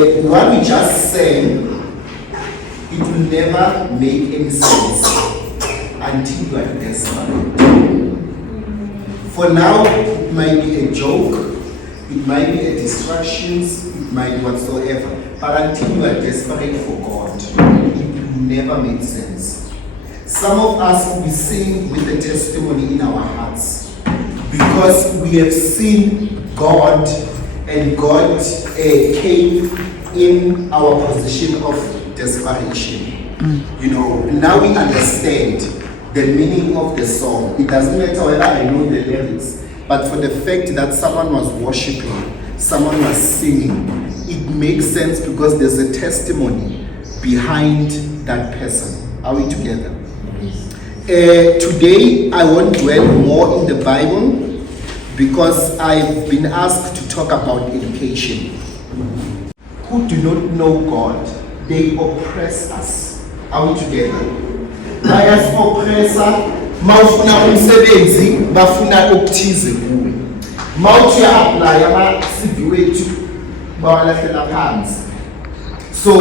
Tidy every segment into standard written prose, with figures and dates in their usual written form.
What we just sang, it will never make any sense until you are desperate. For now, it might be a joke, it might be a distraction, it might be whatsoever. But until you are desperate for God, it will never make sense. Some of us, we sing with the testimony in our hearts because we have seen God, and God came in our position of desperation. You know, now we understand the meaning of the song. It doesn't matter whether I know the lyrics, but for the fact that someone was worshiping, someone was singing, it makes sense because there's a testimony behind that person. Are we together? Today, I won't dwell more in the Bible because I've been asked to talk about education. Who do not know God, they oppress us. Are we together? Bayas oppressor, mawufuna umsebenzi, bafuna okuthize kuwe. Mawuthi apply ama-CV wethu bawalahlela phansi. So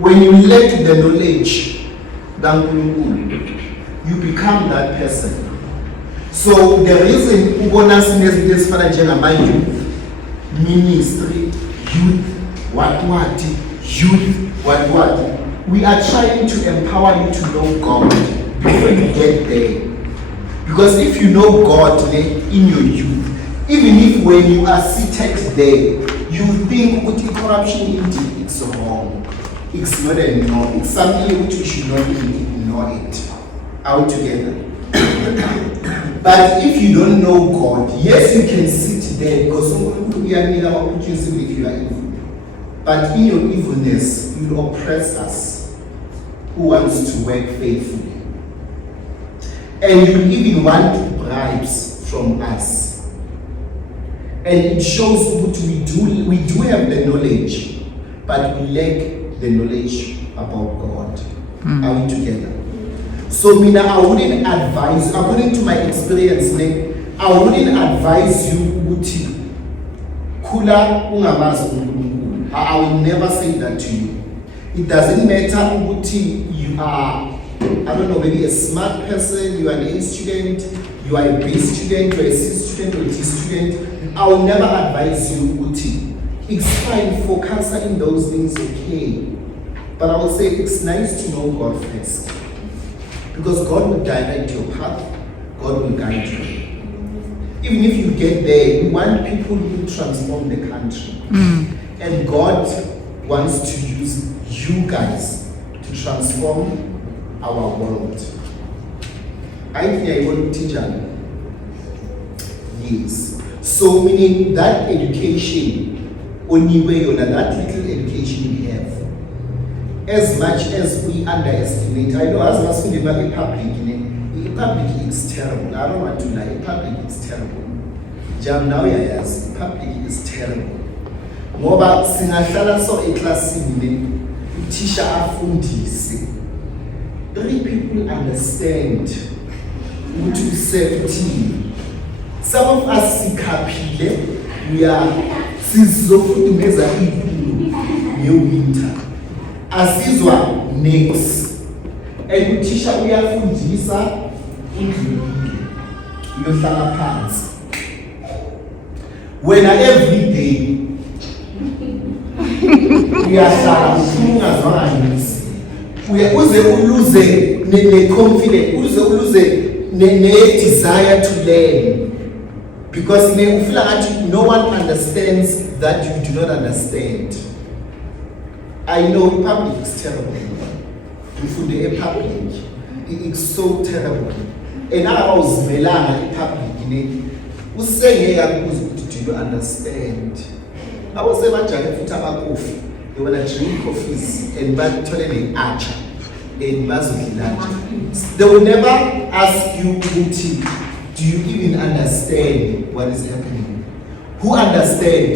when you lack the knowledge kaNkulunkulu, you become that person. So the reason ubona sinezinto ezifana njengama-youth ministry, youth what, we are trying to empower you to know God before you get there. Because if you know God in your youth, even if when you are seated there, you think with corruption indeed it's wrong. It's not anymore. It's something which we should not ignore it. Are we together? But if you don't know God, yes, you can sit there because we are in our opportunity if you are evil. But in your evilness, you will oppress us who wants to work faithfully. And you even want bribes from us. And it shows what we do have the knowledge, but we lack the knowledge about God. Are we together? So Mina, I wouldn't advise, according to my experience, I wouldn't advise you ukuthi khula ungamazi uNkulunkulu. I will never say that to you. It doesn't matter ukuthi you are, I don't know, maybe a smart person, you are an A student, you are a B student, you are a C student or a D student. I will never advise you ukuthi it's fine, focus in those things, okay. But I will say it's nice to know God first. Because God will direct your path, God will guide you. Even if you get there, we want people who transform the country. And God wants to use you guys to transform our world. I think I want to teach you. Yes. So meaning that education, only way or that little education we have, as much as we underestimate, I know as much as we have a public is terrible. I don't want to lie, a public is terrible. Jam now yes, public is terrible. Ngoba singahlala so eklasini teacher afundise. Three people understand ukuthi u-17. Some of us sikhaphile, we are sizofundumeza iphulu nge-winter. Asizwa next. And uthisha uyafundisa indlulile. Uyohlala phansi. Wena every day uyahlala ungazwanga nisi. Uze uluze ne-confidence, uze uluze ne-desire to learn. Because no one understands that you do not understand. I know public is terrible. A public, it's so terrible. And I was melana public. Do you understand? I was able to coffee. They want to drink coffees and tolerate archer and bazukilanja. They will never ask you, do you even understand what is happening? Who understand?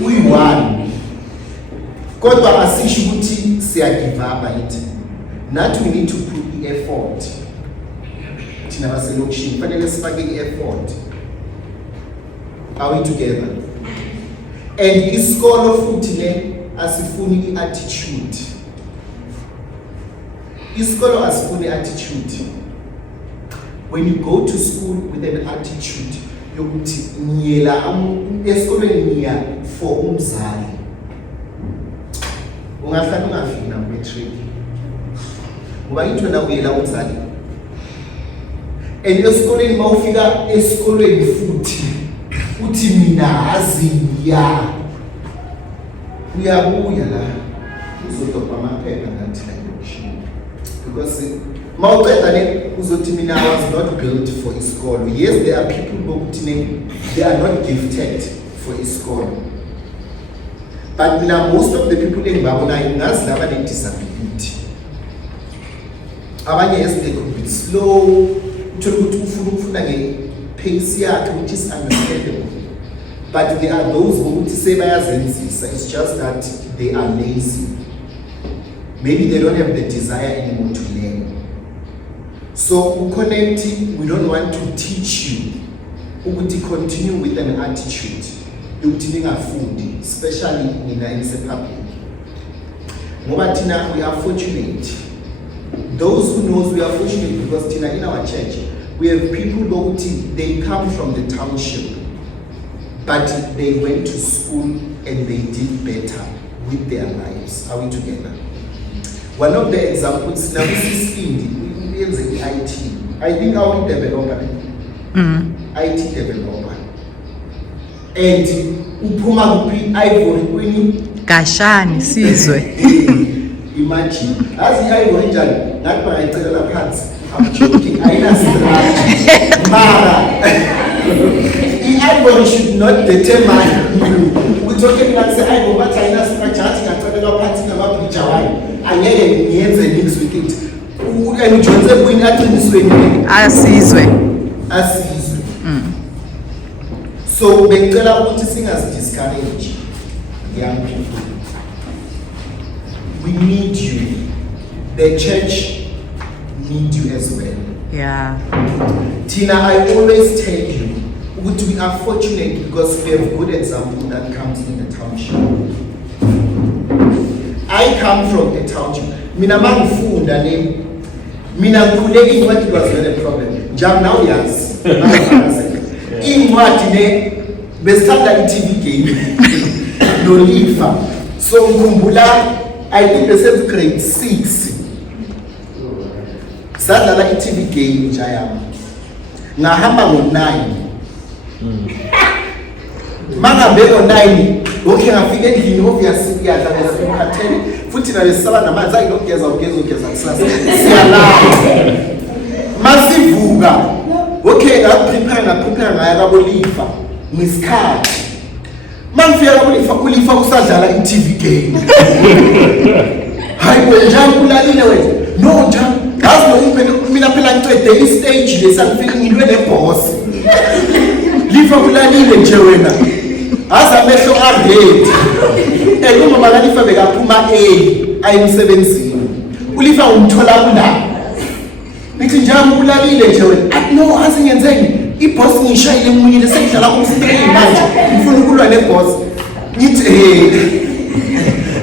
We won. Kodwa asisho ukuthi siyagive up it. Not we need to put the effort. Thina baselokishini fanele sifake i-effort. Are we together? And isikolo futhi le asifuni i-attitude. Isikolo asifuni attitude. When you go to school with an attitude, yokuthi ngiyela esikolweni ngiya for umzali. Ungahlala ungafiki na matric. Ngoba ithola uyela umzali. And esikolweni mawufika esikolweni futhi mina aziya. Uyabuya la uzodoba amaphepha ngathi la yokushini. Because mawuqeda ne uzothi mina I was not built for isikolo. Yes, there are people bokuthi they are not gifted for isikolo. But most of the people engibabona ngazi laba ne disability. Abanye yes they could be slow, uthola ukuthi ufuna nge-pace yakhe which is understandable. But there are those who say it's just that they are lazy. Maybe they don't have the desire anymore to learn. So connecting, we don't want to teach you to continue with an attitude. Especially in the public. We are fortunate. Those who knows we are fortunate because in our church we have people who they come from the township. But they went to school and they did better with their lives. Are we together? One of the examples, now this is Indy, we use the IT. I think our developer, IT developer. And Upuma Gupi Ivory Queen. Kashani, Sizwe. Imagine. As the Ivory Jan, not by the parts. I'm joking. I understand. Mara. Ivory should not determine you. We're talking about the Ivory, but China structure, I talk about parting about which I am mix with it. And Joseph Queen at this way. Asizwe. So, Bengala singers discourage young people. We need you. The church need you as well. Yeah. Tina, I always tell you, we are fortunate because we have good example that comes in the township. I come from a township. Mina mangifunda ne mina ngikhuleki what was not a problem. Jam now yes. Incwadi ne besithanda i-TV game nolifa. So ngikhumbula I think the grade 6. Sadlala i-TV game njayami. Ngahamba ngo-9. Mangabe ngo-9 okay ngafika endlini obviously kuyadla ngesikhatheni futhi nabe sisaba namanzi ayinokugeza kusasa siyalala masivuka okay ngaprepare ngaya kabolifa ngesikhathi mangifika kabolifa ulifa usadlala i-TV game hayi njani kulalile wena no njani ngazi mina phela ngicede i-stage lesangifika ngilwe neboss lifa kulalile nje wena aza amehlo ared uma makalifa bekaphuma ayimsebenzini ulifa umthola kula nithi njani kulalile nje wena no azingenzeni iboss ngishayile emunyile sekudlala kumstree manje ngifuna ukulwa neboss ngithi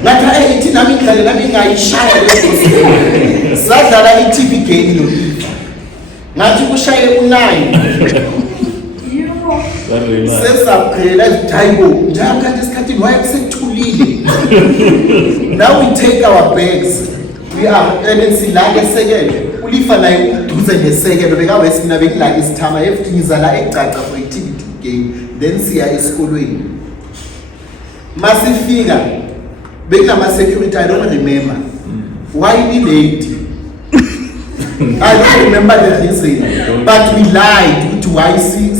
ngathi ithi nami ngidlale nami ngayishaya leboss sadlala i-TV game lo ngathi kushaye u9 sesaphela idayibo njalo kanti esikhathini wayekuthulile. Now we take our bags, we are silale esekelo ulifa naye uduze nesekelo bekawe sina bekulala isithama eftingiza la ecaca for activity game then siya esikolweni masifika bekulama security I don't remember why we late. I don't remember the reason, but we lied to why si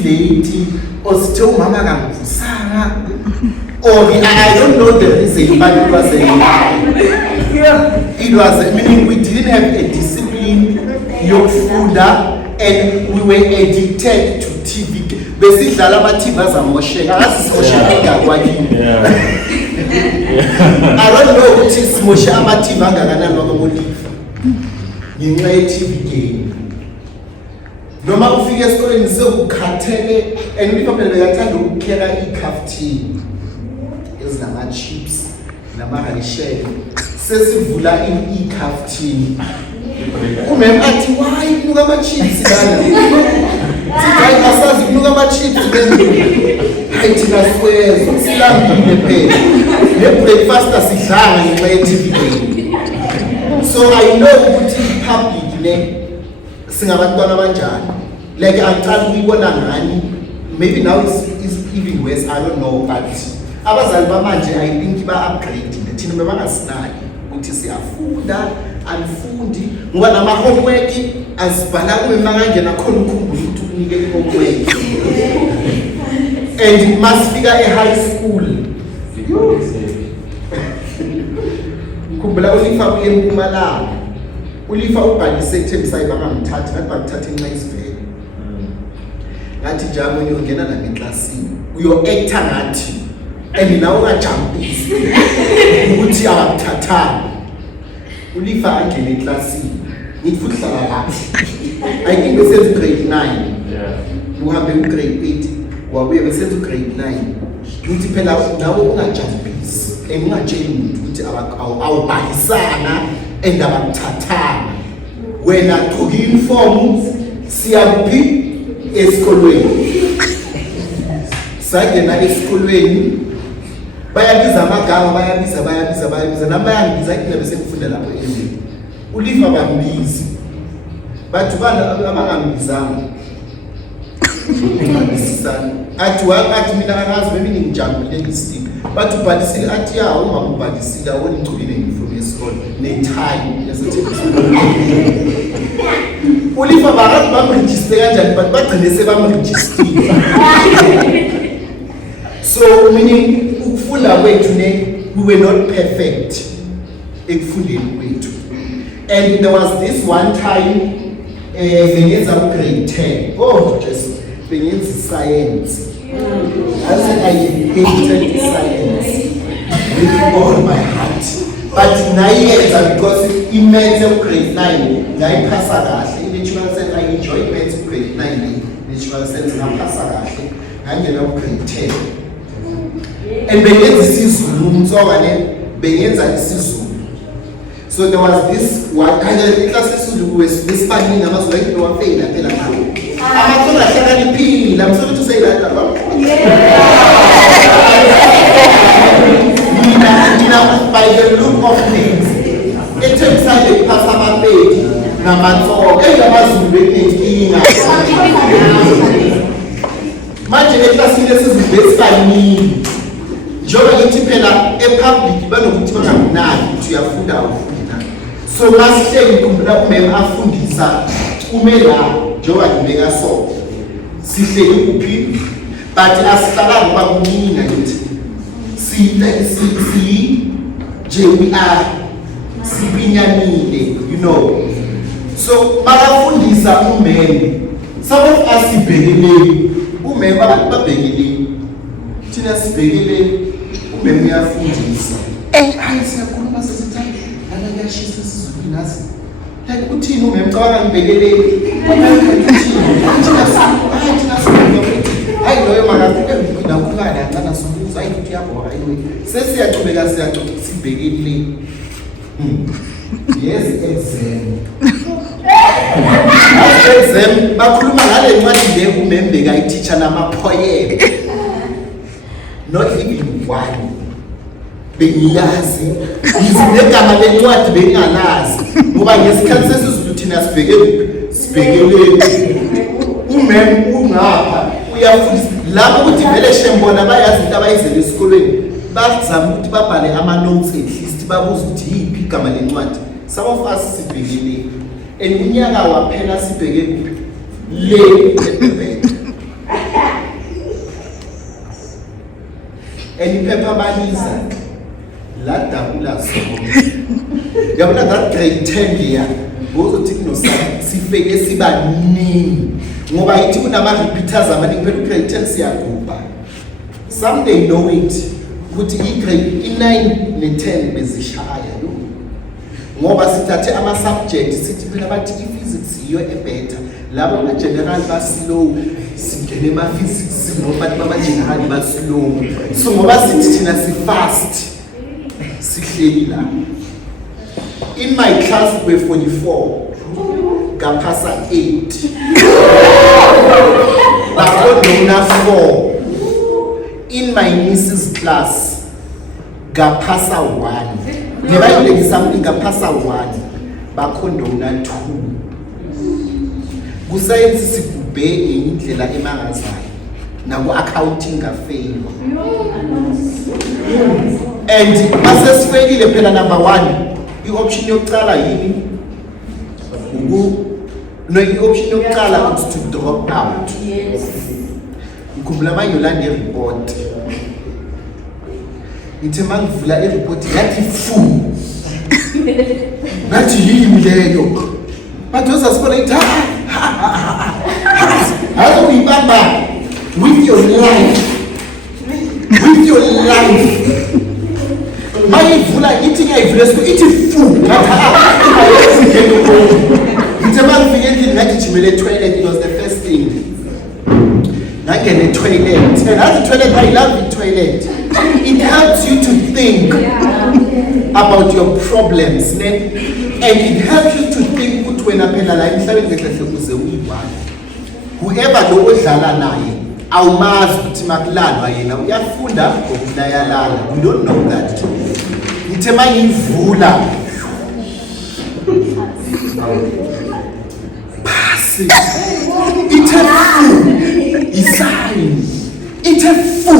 late or still mama kangivusanga or I don't know the reason, but it was a lie. It was meaning we didn't have a discipline yokufunda and we were addicted to TV. Besidlala ama-TV azamosheka asimosheka engakwakini. I don't know ukuthi simoshe ama-TV angakanani wakamolifa ngenxa ye-TV game. Noma ufike esikoleni sekukhathele and ulifa phela bekathanda ukukhela i-cafeteria. ezinama-chips nama-rayshel sesivula i-cafeteria umem athi why kunuka ama-chips lana sithi asazi kunuka ama-chips hayi thina siwezwa silambile phela ne-breakfast asidlanga ngenxa ye-TV. So I know ukuthi i-public ne singabantwana abanjani, like angicala ukuyibona ngani, maybe now it's even worse, I don't know, but abazali bamanje I think ba-upgrade thina bebangasinaki ukuthi siyafunda anifundi ngoba nama-homework azibhala kumema kangena khona ukhumbula ukuthi ukunike i-homework and masifika e-high school khumbula ulifa kuye eMpumalanga ulifa ubhalise ekuthembisayo bangamthathi kanti bakuthathe nxa isivele ngathi njalo uyongena nami eklasini uyo-acta ngathi and nawe ungajampisi ukuthi abakuthathanga ulifa angene eklasini ngithi futhi hlala lapho I think besenza grade 9 uhambe grade 8 wabuye besenza grade 9 ukuthi phela nawe ungajampisi and ungatsheli umuntu ukuthi awubhalisana and abakuthathanga wena gqoka i-uniform siyaphi esikolweni sagena esikolweni bayabiza amagama bayabiza nami bayangibiza kuphela bese ngifunda lapho endlini ulifa bambizi bathi bana abangambizanga athi mina angazi maybe ngijambule ngisini bathi ubhalisile athi ya uma ubhalisile awona ingcolile ngifume esikole ne-time ulifa bakathi bamregister kanjani but bagcine sebamregister so meaning ukufunda kwethu we were not perfect ekufundeni kwethu and there was this one time bengenza grade 10 just bengenza science I said I hated science with all my heart but nayenza because imenze grade 9 ngayiphasa kahle i-natural science I enjoyed maths grade 9 natural science ngaphasa kahle ngangena grade 10 and bengenza isiZulu umtsokane bengenza isiZulu. So there was this one class esiZulu wesibanini amazulu ayinto wafeyila phela ngawo amathonga ahlakaniphile I'm sorry to say that mina by the look of things ethembisayo iphasa amapedi namatsoka amazulu bekunenkinga manje eklasini esiZulu besibanini njengoba ngithi phela e-public banokuthi bangakunaki ukuthi uyafunda awufunda so masihleli ngikhumbula umema afundisa ume la njengoba ngibeka so sihleli kuphi but asihlalanga ngoba kunina ngithi nje we are sibinyanile you know so makafundisa umeme some of us sibhekeleni umema abantu babhekeleni thina sibhekeleni umeme uyafundisa hayi siyakhuluma sesithatha lana kuyashisa sizulu nasi like uthini umeme cabanga ngibhekeleni hayi loyo makafuke ngikudakukala yancana sobuza hayi ukuthi yabo hayi sesiyachubeka sibhekeleni yes exam bakhuluma ngale ncwadi le umeme bekayiteacher nama-poem not even one bengiyazi negama lencwadi bengingalazi ngoba ngesikhathi sesizulu thina sibhekeleni umeme ungapha uyafundisa lapho ukuthi vele shembona bayazi into abayizele esikolweni bazama ukuthi babhale ama-notes at least babuze ukuthi yiphi igama lencwadi some of us sibhekeleni and unyaka waphela sibheke kuphi le ebheke and iphepha baliza ladabula zonke yabona that grade 10 leya bozothi sifeke sibaningi ngoba yithi kunama-repeaters amaningi phela grade 10 siyagubha some they know it ukuthi i-9 ne-10 bezishaya ngoba sithathe ama-subject sithi phela bathi i-physics yiyo ebetter labo ama-general ba-slow singene ema-physics ngoba bama-general ba-slow. So ngoba sithi thina si-fast sihleli la. In my class we 44 ngaphasa 8 bakhona 4. In my niece's class ngaphasa 1 nebayilekisa something ngaphasa 1 bakhona 2. Kusayensi sigube indlela emangazayo naku-accounting ngafail. And masesifeyile phela number 1 i-option yokuqala yini? I-option yokuqala is to drop out. Ngikhumbula manje ulanda i-report. Ngithe mangivula i-report yathi fu. Ngathi yini leyo? Badoza sibona ithi how we bamba with your life. With your life. Mayivula ithi ngiyayivula ithi fu. Ngithe mangifike endlini ngagijimele toilet. It was the first thing. Ngangene toilet. And as a toilet, I love the toilet. It helps you to think about your problems, and it helps you to think ukuthi wena phela la emhlabeni kahle kuze uyibani. Whoever lo odlala naye awumazi ukuthi makulalwa yena uyafunda ngokulayalala. You don't know that. Ngithe mangivula pasi ithe fu isign ithe fu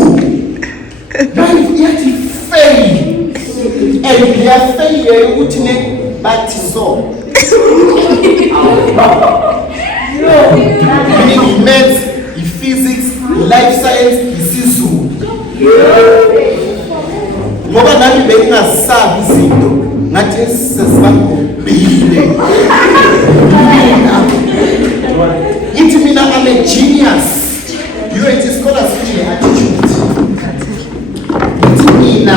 manje yathi fail. And they are failure ukuthi ne bathi so. Meaning maths, physics, life science, isiZulu. Ngoba nami bengingasabi izinto ngathi sesibambile. Ithi mina I'm a genius. You are a scholar with attitude. Ithi mina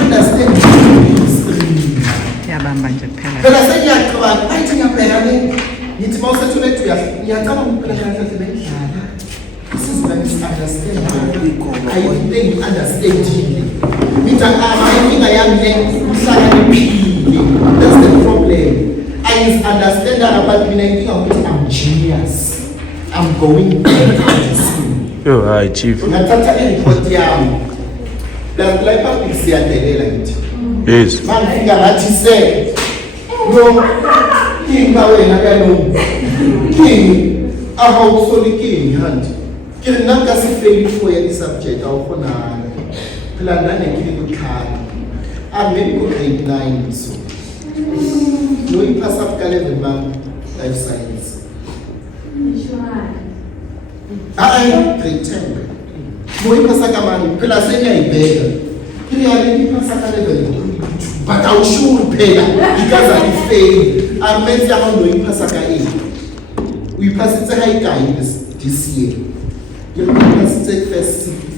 understand yabamba nje phela. Phela sengiyaqabanga ayithi ngiyabheka le ngithi mawusethu lethu ngiyacabanga phela kahle bendlala isizwe understand ayithini understanding ngithi inkinga yami le uhlakaniphile. That's the problem. I understand about mina inkinga ukuthi I'm genius. I'm going to school. Hi chief. Ngathatha i-report yami la public siyadelela ngithi. Yes. Mangifika ngathi se no kinga wena kaloku king awusoli king hanti kile nanga sifail for any subject awukhona phela nane kile kukhaya maybe go grade 9 so no ipass up ka level ma life science grade 10 no ipass ka mani phela sengiyayibheka kile ipass ka level but awushuri phela ikaza ifail amenzi ahambe uyiphasa ka8 uyiphasitse hayigayi this year uyiphasitse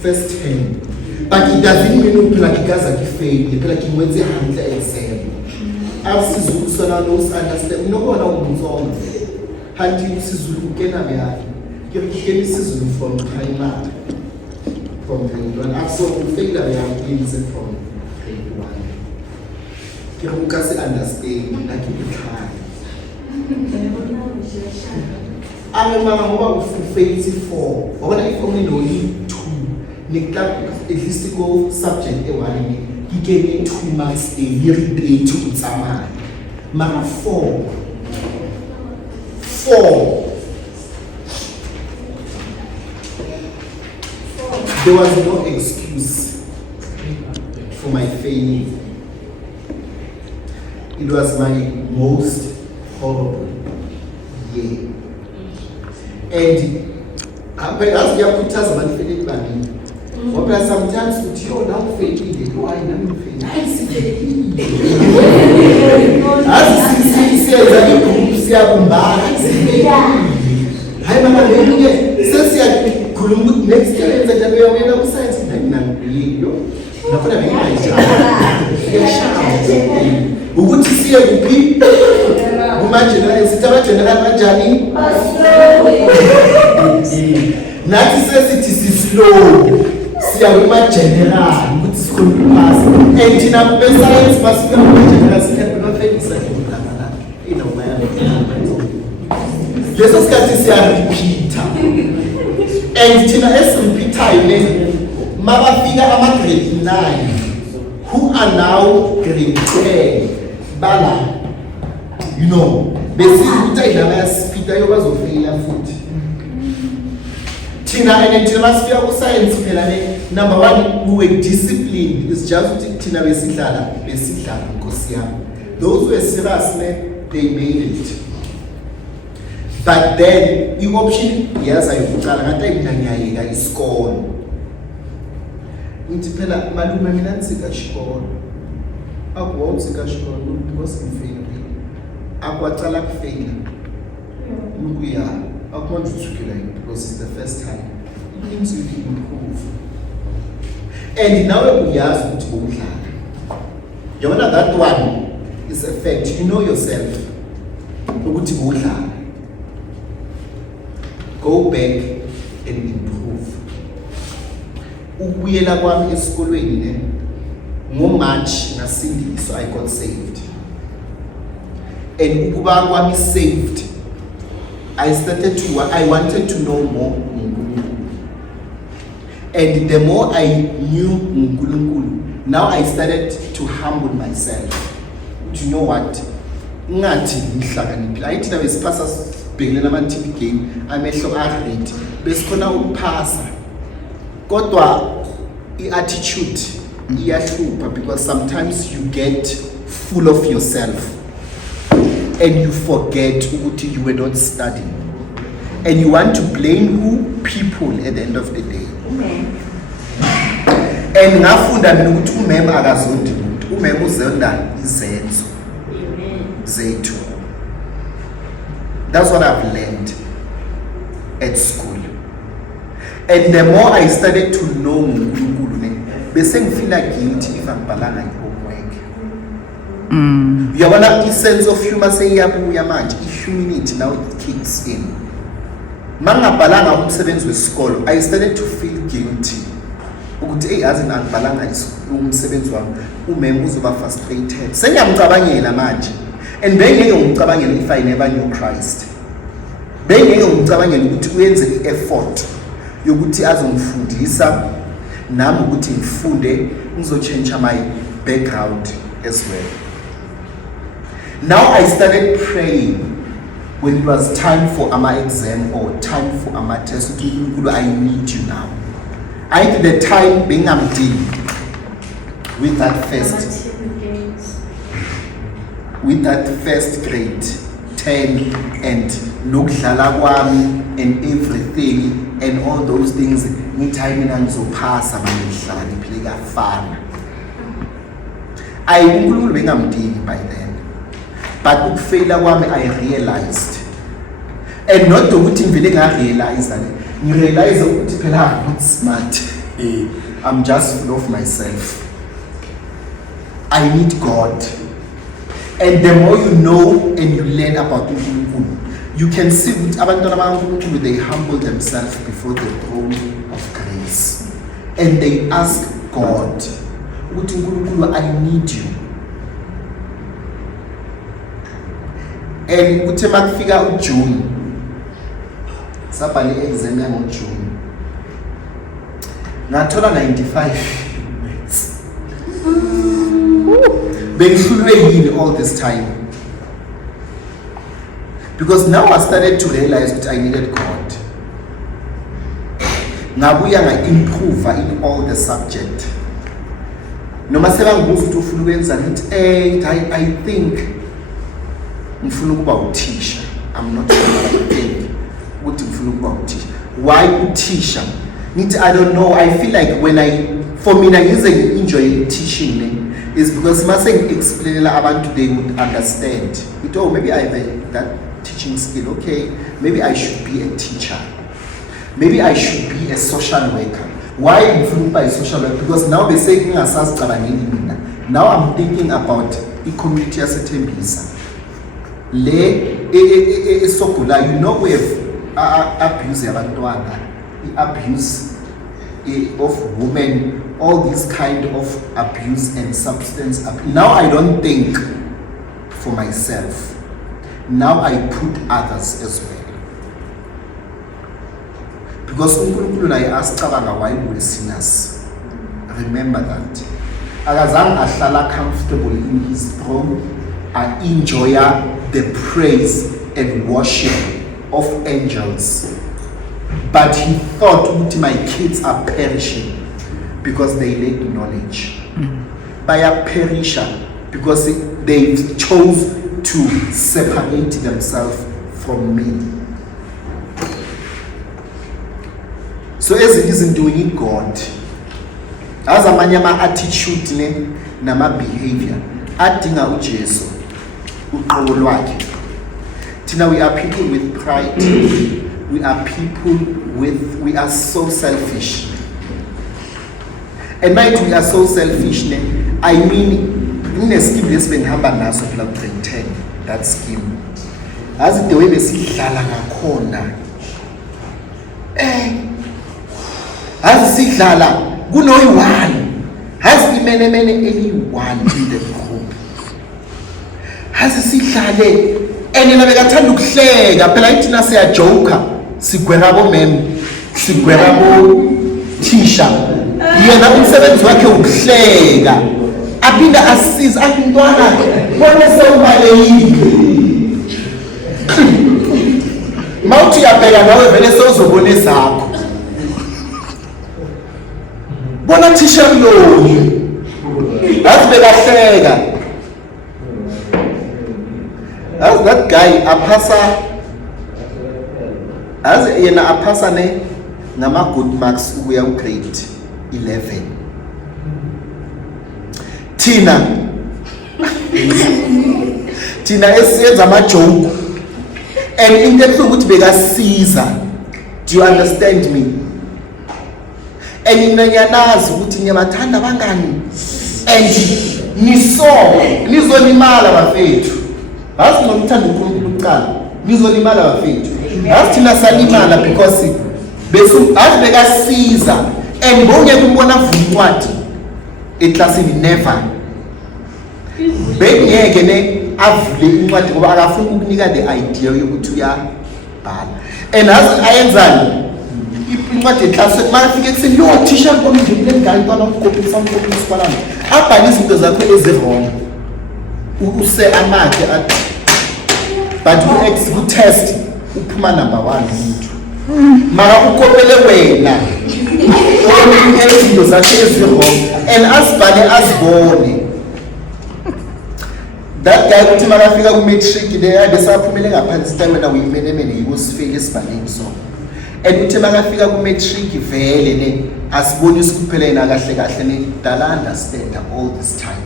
first 10 but it doesn't mean phela ikaza ifail phela kimwenze handle exam asizulu sona no understand unobona umbuzonga hanti usizulu ukena yakhe kuyekeni isizulu from primary from grade 1 so ufailure yakhe is from grade 1 kuyekasi understand nakikhaya mama ngoba ufailed 4 wabona if only no 2 nikla at least go subject e1 ikene 2 marks a year 3 to utsamana mama 4 there was no excuse for my failing. It was my most horrible year. And as you put us about failing planning, but sometimes with you now failing, why not failing? I see as you that you see a bomb. Hi, Mama, since you next year, that we are going to science, and I'm not going to be my job. We would see siye kuphi kuma-general sithi ama-general kanjani nathi sesithi sislow siya kuma-general ukuthi sikhona ukuphasa and thina be-science masifika kuma-general sikhebelofekisa leso sikhathi siyarepeater and thina esirepeatayo le mabafika ama-grade 9 who are now grade 10 bala you know besiza ukuthi ayidlala yasipita yobazofeyila futhi thina and thina masifika ku-science phela ne number one we were disciplined is just ukuthi thina besidlala nkosi yami those who were serious ne they made it but then i-option yaza yokucala ngathi ayimina ngiyayeka isikolo ngithi phela malume mina ngisikaxikolo akuwa usikashikolo because ngifeyile akwacala kufeyila ukuya akumanje uthukela because it's the first time it means you can improve and nawe uyazi ukuthi bowudlala yabona that one is a fact you know yourself ukuthi bowudlala go back and improve ukubuyela kwami esikolweni ne ngo-March ngasindiswa I got saved and ukuba kwami saved I wanted to know more nguNkulunkulu and the more I knew nguNkulunkulu now I started to humble myself to know what ngathi ngihlakaniphile ayithi nabe siphasa sibhekelela ama-TV game amehlo a-red besikhona ukuphasa kodwa i-attitude iyahlupha because sometimes you get full of yourself and you forget ukuthi you were not studying and you want to blame who people at the end of the day and ngafunda mina ukuthi umema akazondi muntu umema uzonda izenzo zethu that's what I've learned at school and the more I started to know uNkulunkulu ne bese ngifila guilty if angibhalanga i-homework uyabona i-sense of humor seyiyabuya manje i-humanity now it kicks in mangabhalanga umsebenzi wesikolo I started to feel guilty ukuthi hey yazi angibhalanga umsebenzi wami umema uzoba frustrated sengiyamcabangela manje and bengeke ngicabangela if I never knew Christ bengeke ngicabangela ukuthi uyenze i-effort yokuthi azongifundisa nami ukuthi ngifunde ngizochange my background as well. Now I started praying when it was time for my exam or time for my test. I need you now. I at the time being dealing with that first grade 10 and nokudlala kwami and everything and all those things ngithi mina ngizophasa mangihlala iphile kafana uNkulunkulu bengamdingi by then but ukufeyila kwami I realized and not ukuthi ngivele ngarealize ngirealize ukuthi phela I'm not smart I'm just full of myself. I need God. And the more you know and you learn about uNkulunkulu, you can see with abantwana bakaNkulunkulu, they humble themselves before the throne of grace and they ask God, uNkulunkulu, I need you. And uthe makufika uJune, sabhale exam yangoJune, ngathola 95. Bengifulwe yini all this time? Because now I started to realize that I needed God. Ngabuya nga-improve in all the subject. Noma sebangibuza ukuthi ufuna ukwenza ngithi I think ngifuna ukuba uthisha. I'm not sure what I think ukuthi ngifuna ukuba uthisha. Why uthisha? Ngithi I don't know. I feel like for me I enjoy teaching is because mase ngi-explainela abantu they would understand. Maybe I have that teaching skill. Okay, maybe I should be a teacher. Maybe I should be a social worker. Why ngifuna ukuba a social worker? Because now they say ngingasazicabangeli mina Now I'm thinking about the community yaseThembisa. Esogula, you know we have abuse yabantwana, abuse of women, all these kind of abuse and substance abuse. Now I don't think for myself. Now I put others as well. Because uNkulunkulu naye asicabanga while we're sinners. Remember that. Akazange ahlala comfortable in his throne and enjoy the praise and worship of angels. But he thought that my kids are perishing because they lack knowledge. They are perishing because they chose to separate themselves from me. So as it isn't doing God, as a manyama attitude ne nama behavior, adinga uJesu uqobo lwakhe. Tina, we are people with pride. We are people we are so selfish. And might we are so selfish, I mean, in a scheme that's been hamba naso phela grade 10, that scheme. As the way besidlala ngakhona. As sidlala kunoyi-1. Has imene any-1 in the group. Has sidlale and yena bekathanda ukuhleka phela ithina siyajoker. Sigwera bo mem, sigwera bo tisha. Yena umsebenzi wakhe ukuhleka. Aphinda asiza athi ntwana bona sewubalekile. Mawuthi uyabheka nawe vele sewuzobona ezakho. Bona tisha mlonye. Yazi bekahleka. As that guy aphasa as yena aphasa ne ngama good marks ukuya ku grade 11. Tina esiyenza ama joke and into ebuhlungu ukuthi bekasiza. Do you understand me? And ngiyanazi ukuthi ngiyabathanda abangani and nizolimala bafethu. Asi nokuthanda uNkulunkulu kuqala nizolimala bafethu. Asi thina salimala because asi bekasiza and bonke kumbona vuncwadi eclassini never. Bengeke ne avule incwadi ngoba akafuni ukunika the idea yokuthi uyabhala. And as ayenzani incwadi eclass makafika ekuseni yo teacher komndeni lengane ntwana ukukopisa isikwalana. Abhala izinto zakho ezirong. Use amakhe athi but ku-test uphuma number 1 umuntu. Mara ukopele wena. Izinto zakhe ezirong and asibhale azibone. That guy uthi makafika ku-matric le besaphumele ngaphansi time wena uyimenemene yikusifika esibhaleni so. And uthi makafika ku-matric vele ne asibonisa kuphela yena kahle kahle ne dala understand all this time.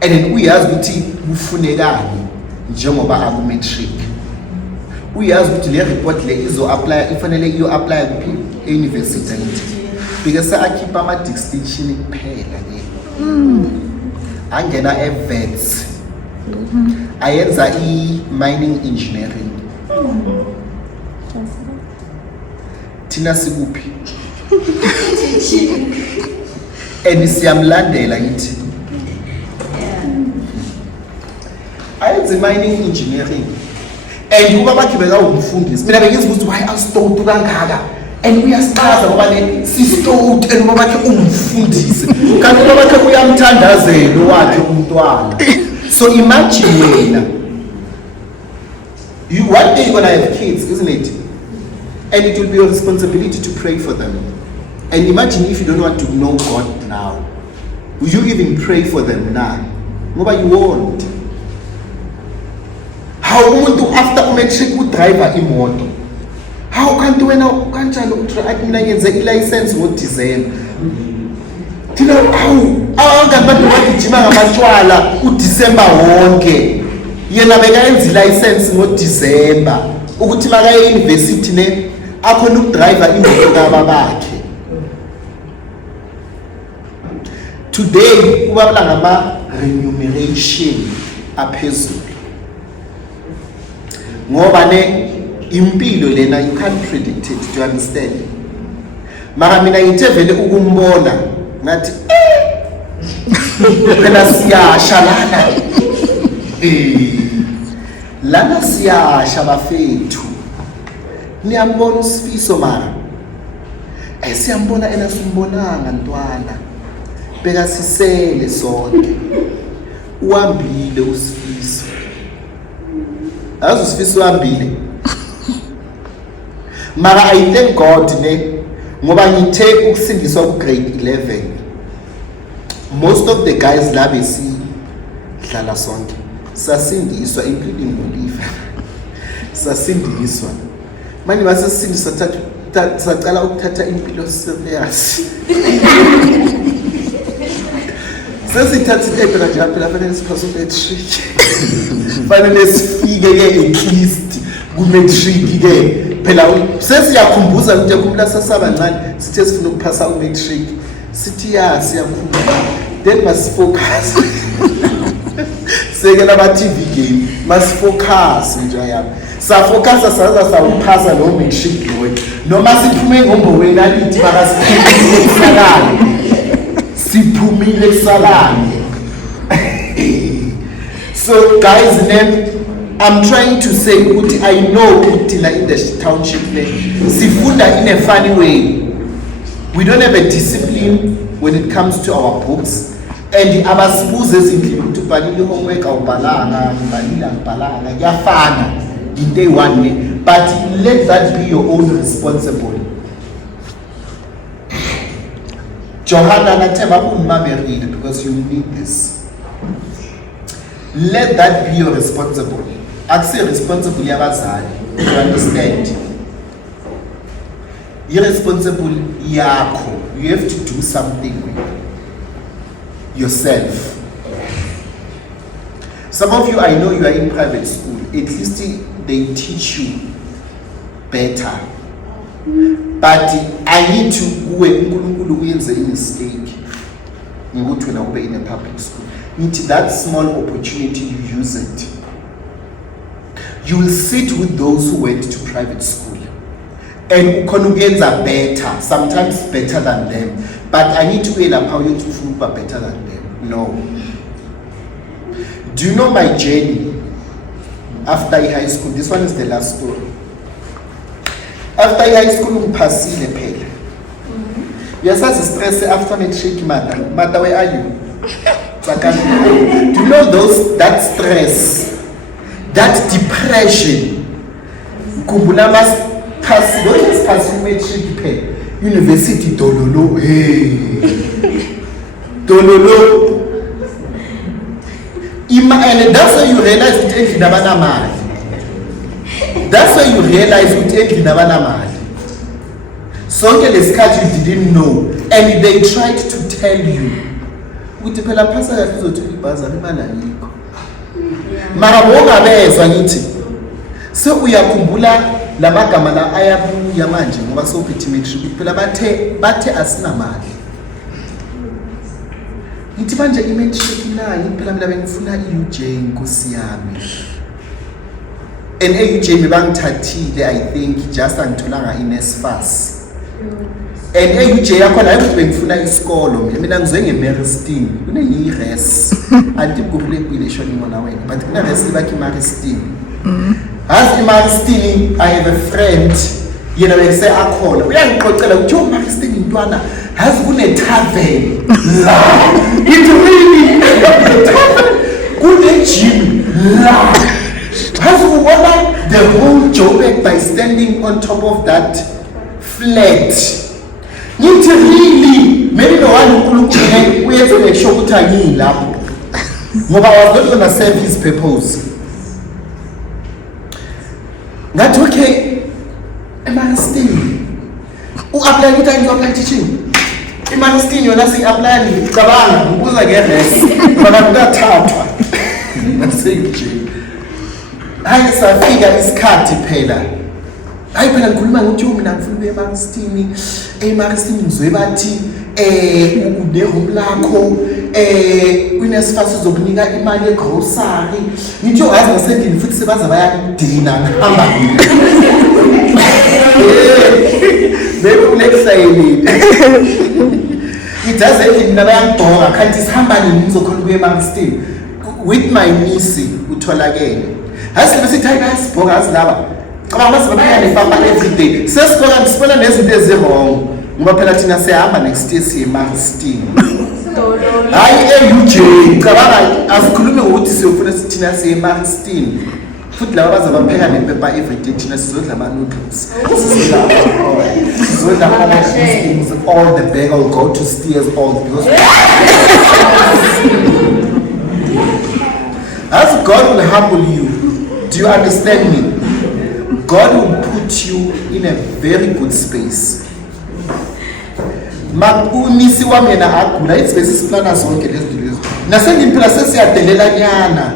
And then uyazi ukuthi kufunekani njengoba aku-matric. Uyazi ukuthi le report le izo-apply ifanele iyo-apply kuphi e-university because akhipha ama-distinction kuphela ke. Angena e-vets. Ayenza i-mining engineering. Thina sikuphi? And siyamlandela ngithi. Ayenza mining engineering. And kuba bagibela umfundisi. Mina bengizibuza why asitote kangaka. And uyasichaza ngoba le sistote and ngoba bakhe umfundisi. Kanti ngoba bakhe uyamthandazela wakhe umntwana. So imagine wena. One day you're gonna have kids, isn't it? And it will be your responsibility to pray for them. And imagine if you don't want to know God now. Will you even pray for them now? Ngoba you won't. How umuntu after matric udriver imoto? How kanti wena kanjalo uDrive mina ngenze i-license ngoDecember? Thina awukanti bagijima ngamatshwala uDecember wonke. Yena bekayenza i-license ngoDecember ukuthi makaye university ne akhona ukudriver imoto kababakhe. Today kubabula ngama remuneration aphezulu. Ngoba ne impilo lena you can't predict it, do you understand? Mara mina ngithe vele ukumbona ngathi phela siyasha lana. Lana siyasha bafethu. Niyambona uSifiso mara. Siyambona ena simbonanga ntwana. Beka sisele sonke. Uhambile uSifiso. Azu uSifiso uhambile. Mara I thank God ne ngoba ngithe ukusindiswa ku grade 11. Most of the guys la besi dlala sonke. Sasindiswa including Oliver. Sasindiswa. Manje base sisindiswa sacala ukuthatha impilo serious. Sesithatha iphela nje phela fanele siphase umatric. Fanele sifike ke at least ku matric ke. Phela sesiyakhumbuza ukuthi yakhumbula sasabancane sithe sifuna ukuphasa umatric. Sithi ya siyakhumbula. Then must focus. Sekela ba TV game must focus nje yabo. Sa focus saza sawuphasa lo matric boy. Noma siphume ngombo wena lithi bakasiphumile kusalane. Siphumile kusalane. So guys, I'm trying to say ukuthi I know ukuthi la in the township le sifunda in a funny way. We don't have a discipline when it comes to our books. And abasibuze ezindlini ukuthi ubhalile homework awubhalanga, ubhalile angibhalanga, kuyafana in day one, but let that be your own responsibility. Johanna nathemba unmarried because you need this. Let that be your responsibility. Akusiyo responsible yabazali. You understand? Irresponsible yakho. You have to do something yourself. Some of you, I know you are in private school. At least they teach you better. But I need to go a mistake. You go to in a public school. Into that small opportunity, you use it. You will sit with those who went to private school. And Ukonugens are better, sometimes better than them. But I need to allow you to prove better than them. No. Do you know my journey after high school? This one is the last story. After high school, I passed the pale. Yes, I was stressed after matric. Mother, where are you? Do you know that stress, that depression? Kumbula mas passing matric pale. University Dololo, Dololo. And that's why you realize it ain't nabana mali. That's why you realize it ain't nabana mali. Sonke lesikhathi you didn't know, and they tried to tell you. Uthi phela phasa yakho uzothola ibhazari imali ayikho. Mara wongabezwa ngithi. So uyakhumbula labagama la ayabuya manje ngoba sophethe matric phela bathe asinamali. Ngithi manje imatric nani phela mina bengifuna iUJ Nkosi yami. And eUJ bangithathile I think just angitholanga iNSFAS. And eUJ yakho la ukuthi bengifuna isikolo mina ngizwe ngeMariston kunenye iRes anti kubule kwilation ngona wena but kuna res ibakhi Mariston. As iMariston I have a friend yena bese akhona uyangiqoqela ukuthi uMariston intwana has kune tavern la it really kune gym la has ubona the whole Joburg by standing on top of that flat. Ngithi really maybe no one uNkulunkulu uyenze lesho ukuthi angilapho ngoba I was not going to serve his purpose. Ngathi okay eMariston u-apply ukuthi angizo-apply teaching eMariston yona si-apply ngicabanga ngibuza nge-res ngoba kuyathathwa nase-UJ. Hayi safika isikhathi phela hayi phela ngikhuluma ngokuthi mina ngifuna ukuya eMariston ngizwe bathi unehome lakho, unesifasi uzokunika imali yegrocery. Ngithi yowazi ngasendini futhi sebaza bayadina ngihamba. Maybe unexcited. Ijazi endlini nabayangibhoka kanti sihamba nini ngizokhona ukuya eMarlstone with my niece utholakele. Hasibe sithi hayi bayasibhoka azilaba. Cabanga mase bapheka nefamba everyday. Sesibhoka ngisibona nezinto ezirong. Ngoba phela thina siyahamba next year siye eMarlstone. Hayi eUJ cabanga asikhulumi ukuthi siyofuna sithina siye eMarlstone. Futhi laba bazabapheka nephepha everyday thina sizodla ama noodles. Sizodla all the bagel go to Steers all because as God will humble you. Do you understand me? God will put you in a very good space. Makunisi wami yena agula it's basis plana zonke lezinto lezo. Nasengiphila sesiyadelela nyana.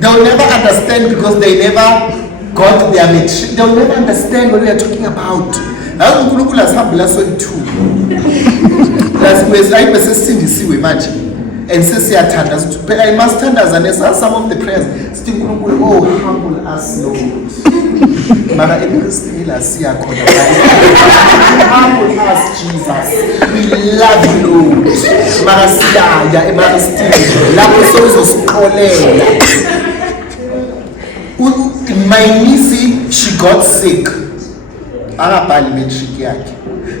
They'll never understand because they never got their matric. They'll never understand what we are talking about. Unkulunkulu asihambela soyi-2. Sesisindisiwe manje. And sesiyathanda sithi phela I must thandazane some of the prayers. Sithi uNkulunkulu oh humble us Lord. Mara eMarlstone la siya khona. Humble us Jesus. We love you Lord. Mara siyaya eMarlstone lapho sozosiqolela. My niece she got sick. Akabhali matric yakhe.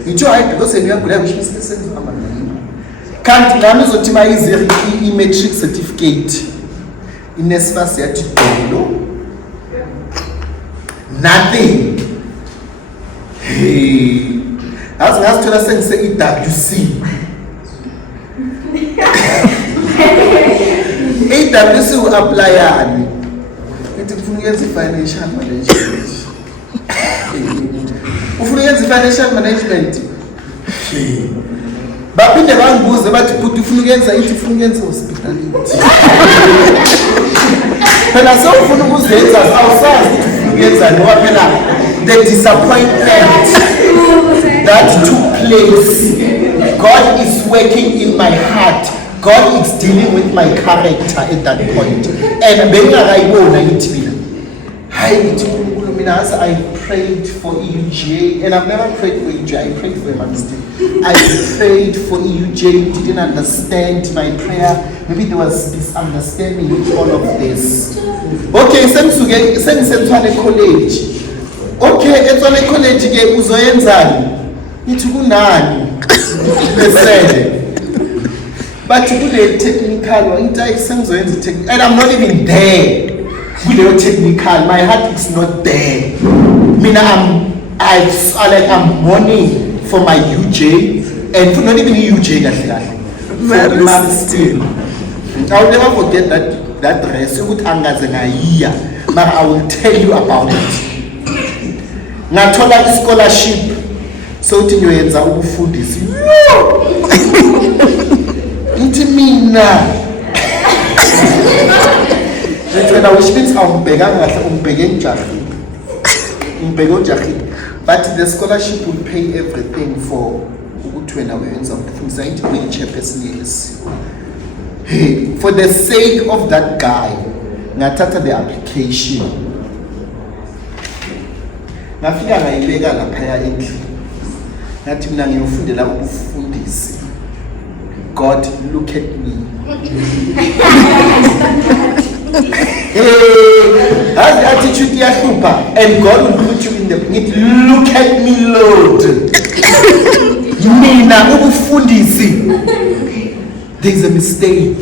Ngitho hayi because ngiyagula ngisho sesenzama nayo. Kanti nami uzothi mayize i-matric certificate inesifas yathi dolo nothing. Hey ngasithola sengise i-WC i-WC u-applyani ngithi ngifuna ukuyenza i-financial management. Ufuna ukuyenza i-financial management baphinde bangibuze bathi futhi ufuna ukuyenza ithi ufuna ukuyenza hospitality. Phela sewufuna ukuzenza awusazi ufuna ukuyenza ngoba phela the disappointment that took place. God is working in my heart. God is dealing with my character at that point. And bengingakayibona ngithi mina hayi ngithi uNkulunkulu mina as I prayed for EUJ and I've never prayed for EUJ. I prayed for Emergency. I prayed for EUJ, didn't understand my prayer. Maybe there was misunderstanding with all of this. Okay, sengisemthwane college. Okay, eTshwane college ke uzoyenzani? Ngithi kunani? Besele. But kule technical ngithi ayisengizoyenza technical and I'm not even there. Kule technical, my heart is not there. Mina I'm mourning for my UJ and for not even UJ kahle. Still. I will never forget that dress. Ukuthi angaze ngayiya, but I will tell you about it. Ngathola scholarship so uthi ngiyoyenza ubufundisi. Ngithi mina which means but the scholarship will pay everything for for the sake of that guy ngathatha the application ngafika ngayibeka laphaya endlini ngathi mina ngiyofundela ubufundisi. God, look at me. How's the attitude yahlupha? And God will put you in the need. Look at me, Lord. Mina ubufundisi. There's a mistake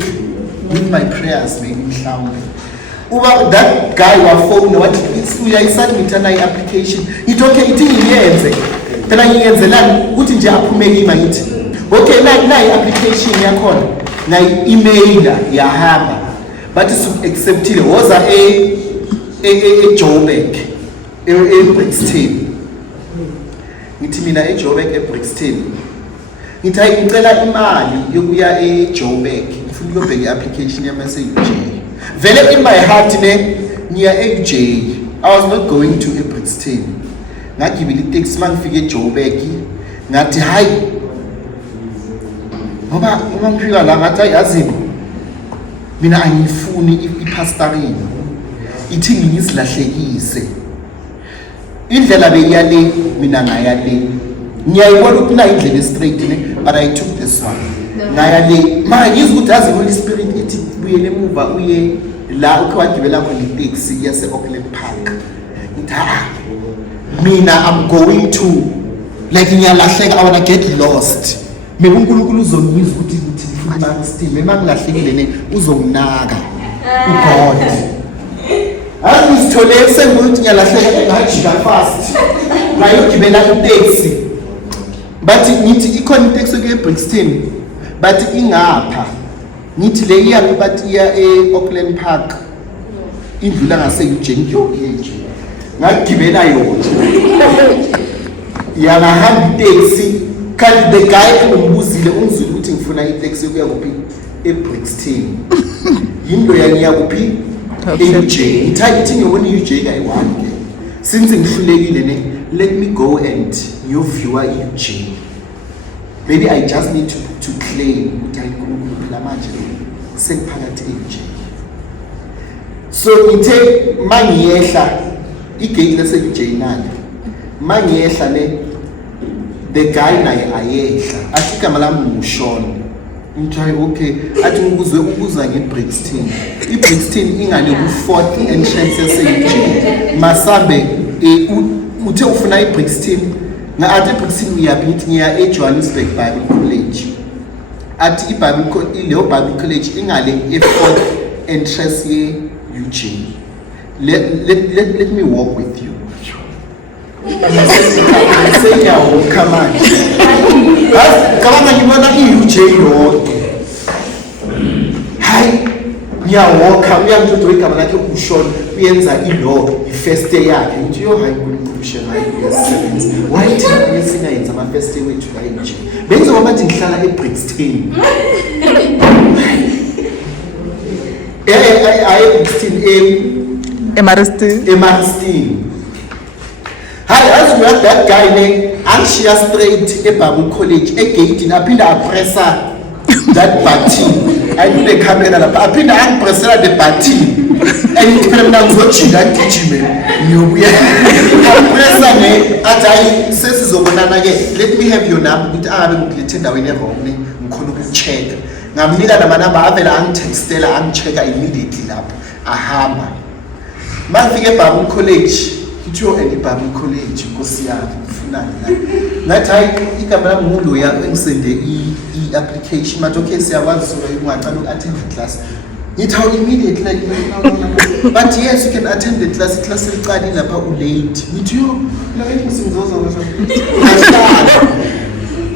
with my prayers, maybe mhlawumbe. That guy wafona wathi uyayisubmit na i-application. Ithi okay ithi ngiyenze. Phela ngiyenzelani ukuthi nje aphumeke imayithi. Okay, na i-application yakhona na i-email yahamba bathi acceptile woza eJoburg eBrixton. Ngithi mina eJoburg eBrixton ngithi hayi ngicela imali yokuya eJoburg ngifuna ukubheka i-application yama-UJ. Vele in my heart ne ngiya eUJ. I was not going to eBrixton. ngagibela itaxi mangifike eJoburg ngathi hayi ngoba ngifika la ngathi hayi yazini mina angifuni ipastoring ithi ngizilahlekise indlela beyiyale mina ngayale ngiyayibona ukuthi na indlela straight ne but I took this one ngayale mangizwe ukuthi azi Holy Spirit ithi buyele emuva uye la ukwagibela khona itaxi yase Auckland Park ngithi mina I'm going to like ngiyalahleka I wanna get lost maybe uNkulunkulu uzongizwa ukuthi ngifuna steam mangilahlekile ne uzonginaka uGod angizithole sengukuthi ngiyalahleka ngajika fast ngayogibela itaxi but ngithi ikhona itaxi kuye Brixton but ingapha ngithi le iyabe bathi iya eAuckland Park indlula ngase uJenjo nje ngagibela yona yangahamba itaxi kanti the guy umbuzile ungizwile ukuthi ngifuna itaxi ukuya kuphi eBrixton yindo yangiya kuphi eUJ ngithathi ngiyobona iUJ kayi1 ke since ngihlulekile ne let me go and ngiyoviewa iUJ maybe I just need to claim ukuthi ayikhulukhulu phela manje sengiphakathi eUJ so ngithe mangiyehla igate lase-UJ nani mangiyehla ne the guy naye ayehla athi igama lami nguShawn ngithi okay athi ukuza ngeBrixton iBrixton ingane ku4th entrance yase-UJ masambe uthe ufuna iBrixton ngathi iBrixton uyaphi ngithi ngiya eJohannesburg Bible College athi leyo Bible College ingale e4th entrance ye-UJ let me walk with you say yawo come on kama ngibona iUJ yonke hayi ngiyawoka uyangithola igama lakhe uShawn uyenza ilaw ifirst year yakhe ngithi yo hayi kuliqhubishe nayo yes why thina yesingayenza ama first year wethu la nje benze ngoba nje ngihlala eBrixton eBrixton eMarstein hayi as we have that guy ne angishiya straight eBible College egate aphinda apressa that button ayikule camera lapha aphinda angipressela the button and phela mina ngizojika ngijime ngiyobuya apressa ne athi sesizobonana ke let me have your number ukuthi angabe ngikulethe endaweni ewrong ne ngikhona ukucheck ngamnika namanamba avela angitextela angichecka immediately lapho ahamba mangifike eBible College kuthiwa eBible College Nkosi yami ufunani la ngathi hayi igama lami ngulo yakho engisende i-application mathi okay siyakwazi so ungaqala uku-attend the class ngithi how immediately like but yes you can attend the class eliqalile lapha ulate ngithi yo lakithi ngisingizoza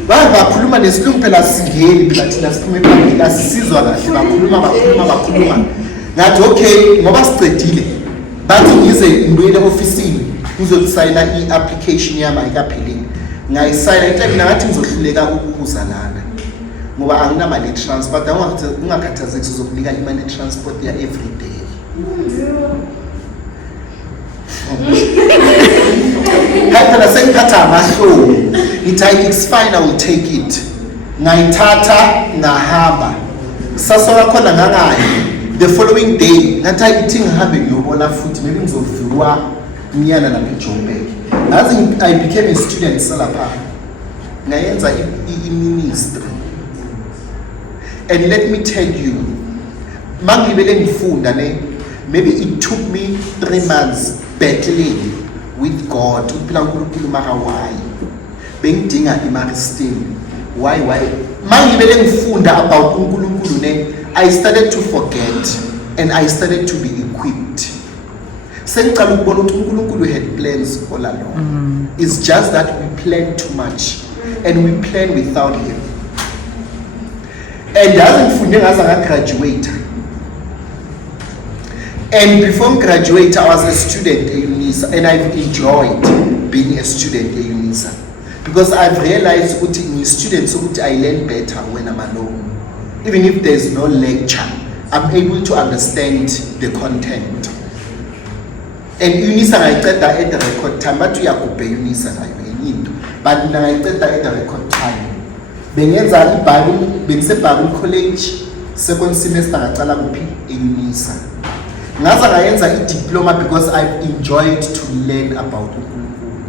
bakhuluma nesilungu phela singeni phela thina siphume phambili asisizwa kahle bakhuluma ngathi okay ngoba sicedile bathi ngize ngibuyele ofisini ngizosayina i-application yami ayikaphelile ngayisayina into mina ngathi ngizohluleka ukubuza lana ngoba anginamali transport ungakhathazeki sizokunika imali transport ya every day hayi phela sengiphatha amahlobo ngithi it's fine I will take it ngayithatha ngahamba sasa wakhona ngangani the following day ngathi ithi ngihambe ngiyobona futhi maybe ngizoviwa mnyana lapha eJoburg as I became a student salapha ngayenza i-ministry and let me tell you mangibele ngifunda ne maybe it took me 3 months battling with God ukuphila uNkulunkulu mara why bengidinga iMarstein why mangibele ngifunda about uNkulunkulu ne I started to forget and I started to be equipped sengicala ukubona ukuthi uNkulunkulu had plans all along it's just that we plan too much and we plan without him and ngifunde ngaze ngagraduate and before graduate I was a student at UNISA and I've enjoyed being a student at UNISA because I've realized ukuthi ngi-student ukuthi I learn better when I'm alone even if there's no lecture I'm able to understand the content and Eunice ngayiceda at the record time bathi uyagubhe Eunice nayo enye into but mina ngayiceda at the record time bengenza iBible bengiseBible college second semester ngacala kuphi eUNISA ngaza ngayenza idiploma because I've enjoyed to learn about uNkulunkulu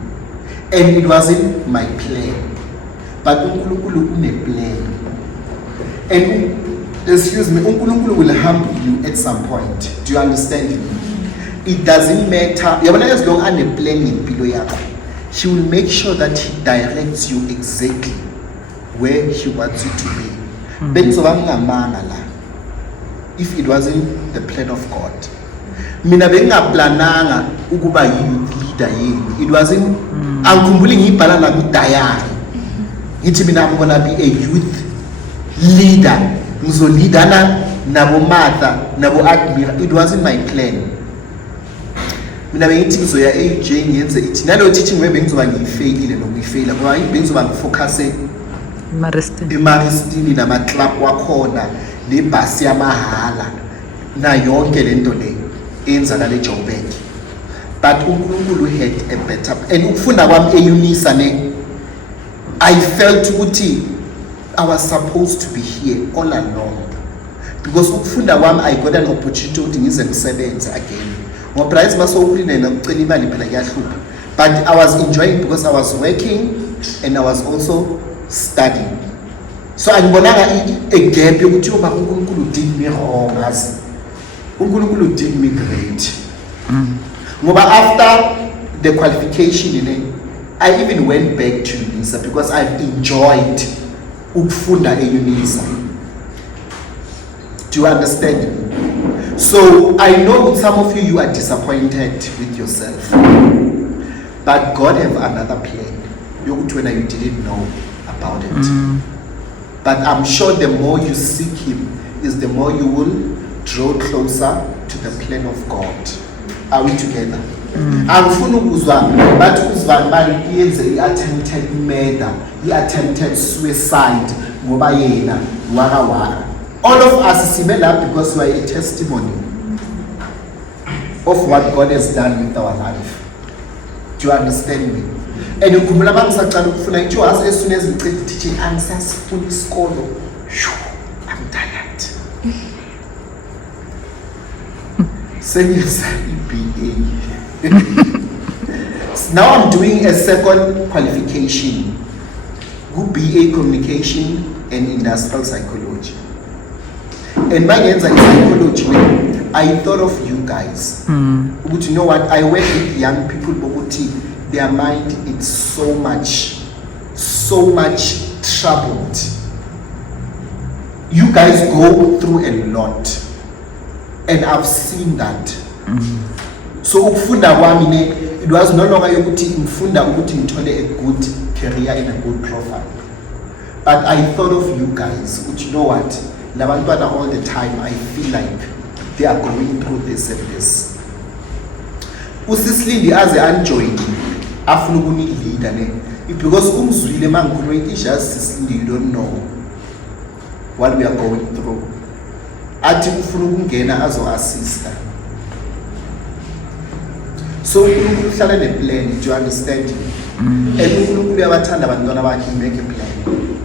and it wasn't my plan but uNkulunkulu une plan and excuse me uNkulunkulu will humble you at some point. Do you understand me? It doesn't matter yabona as long as ane plan ngempilo yakho he will make sure that he directs you exactly where he wants you to be. Bengizoba ngingamanga la if it wasn't the plan of God. Mina bengingaplananga ukuba youth leader yini. It wasn't angikhumbuli ngiyibhala nami diary. Ngithi mina I'm gonna be a youth leader. Ngizolidana nabo Martha nabo Admira. It wasn't my plan. Mina bengithi ngizoya AJ ngiyenze ithi nalo teaching maybe ngizoba ngifailile nokuyifaila ngoba bengizoba ngifocuse eMaristini nama club wakhona nebhasi yamahala na yonke lento le enzakala eJoburg but uNkulunkulu had a better and ukufunda kwami eUNISA ne I felt ukuthi I was supposed to be here all along because ukufunda kwami I got an opportunity ukuthi ngize ngisebenze again ngoba price masowukhulile nokucela imali phela kuyahlupha but I was enjoying because I was working and I was also studying. So angibonanga a gap yokuthi uba uNkulunkulu did me wrong as uNkulunkulu did me great. Ngoba after the qualification I even went back to UNISA because I've enjoyed ukufunda eUNISA. Do you understand me? So I know some of you are disappointed with yourself. But God have another plan. Yokuthi wena you didn't know about it. But I'm sure the more you seek him is the more you will draw closer to the plan of God. Are we together? Angifuni ukuzwa bathi uzivani bani yenze i-attempted murder, i-attempted suicide ngoba yena waka. All of us sibe la because we are a testimony of what God has done with our life. Do you understand me? And ukhumbula bangisaqala ukufuna ithi as soon as ngicede teaching angisasifuna isikolo. I'm tired. Sengenza iBA. Now I'm doing a second qualification. Good BA Communication and Industrial Psychology. And mangenza psychology I thought of you guys. But you know what? I work with young people bokuthi their mind is so much troubled. You guys go through a lot. And I've seen that. So ukufunda kwami it was no longer yokuthi ngifunda ukuthi ngithole a good career in a good profile. But I thought of you guys. But you know what? Labantwana all the time I feel like they are going through this and this. Usislindi as a join afuna ukuni leader because umzwile mangikhuluma ithi just Sislindi you don't know what we are going through. Athi ufuna ukungena azo assista. So uNkulunkulu uhlala ne plan, do you understand? And uNkulunkulu uyabathanda abantwana bakhe make a plan.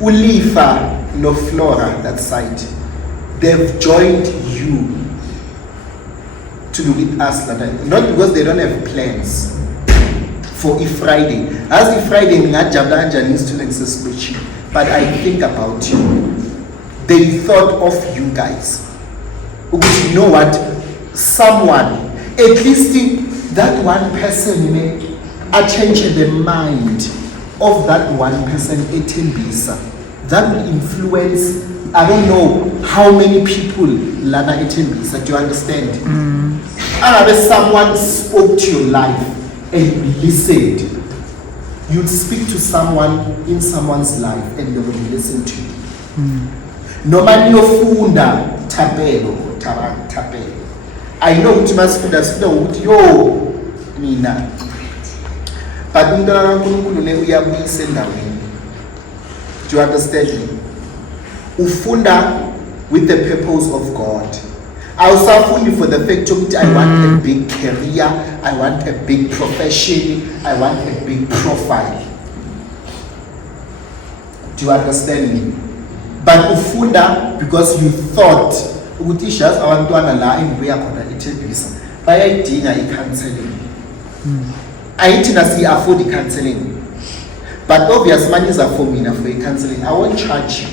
Ulifa no Flora that side. They've joined you to do with us, not because they don't have plans for Friday. As Friday, students but I think about you. They thought of you guys. You know what? Someone, at least that one person may change the mind of that one person, that will influence, I don't know how many people lana Itembisa. Do you understand? Someone spoke to your life and you listened. You'd speak to someone in someone's life and they will listen to you. Normally yofunda tapelo tapelo. I know ukuthi masifunda sifunda ukuthi yo mina. But umntwana kaNkulunkulu ne uyabuyisa endaweni. Do you understand me? Ufunda with the purpose of God. Awusafundi for the fact of I want a big career, I want a big profession, I want a big profile. Do you understand me? But ufunda because you thought ukuthi just abantwana la engibuya khona eThembisa bayayidinga i-counseling. Ayithi nasi afford i-counseling. But obvious money is for me for counseling. I won't charge you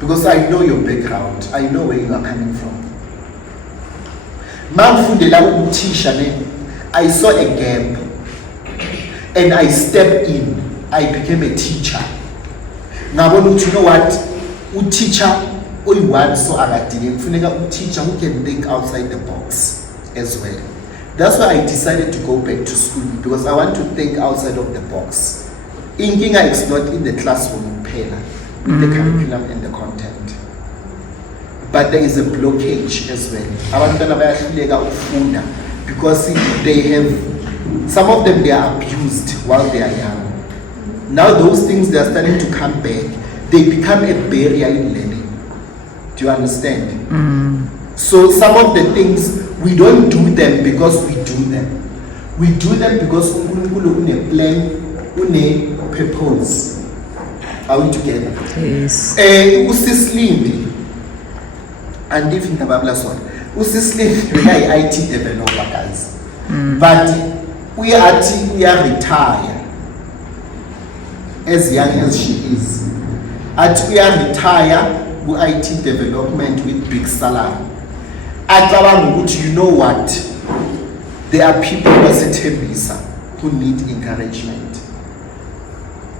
because I know your background. I know where you are coming from. I saw a gap and I stepped in. I became a teacher. Now, you know what? A teacher only one so a teacher who can think outside the box as well. That's why I decided to go back to school because I want to think outside of the box. Inkinga is not in the classroom, in the curriculum and the content. But there is a blockage as well. Because they have, some of them they are abused while they are young. Now those things they are starting to come back. They become a barrier in learning. Do you understand? So some of the things we don't do them because we do them. We do them because we have a plan, we have a purpose. Are we together? Yes. Usislindi. And if in the Bible one, Usislindi we are IT developer guys. But we are retired as young as she is. At we are retired with IT development with big salary. You know what? There are people who are Tembisa who need encouragement.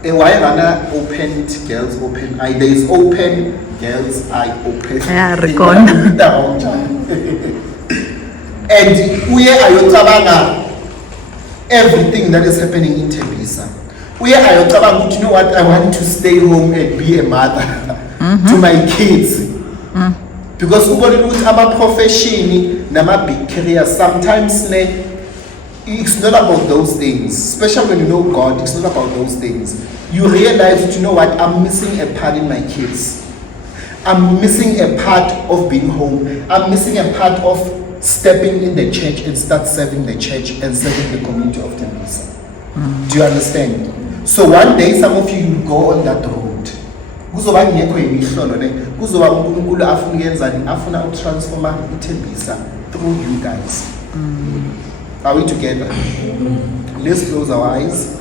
And why Rana opened girls open eye? There is open girls eye open. Yeah, and we are everything that is happening in Tembisa. We are you know what? I want to stay home and be a mother to my kids. Because our profession, nama big career, sometimes it's not about those things. Especially when you know God, it's not about those things. You realize that, you know what, I'm missing a part in my kids. I'm missing a part of being home. I'm missing a part of stepping in the church and start serving the church and serving the community of Tembisa. Do you understand? So one day some of you will go on that road. Kuzoba ngekho imihlolo ne kuzoba uNkulunkulu afuna utransforma iThembisa through you guys. Are we together? Let's close our eyes.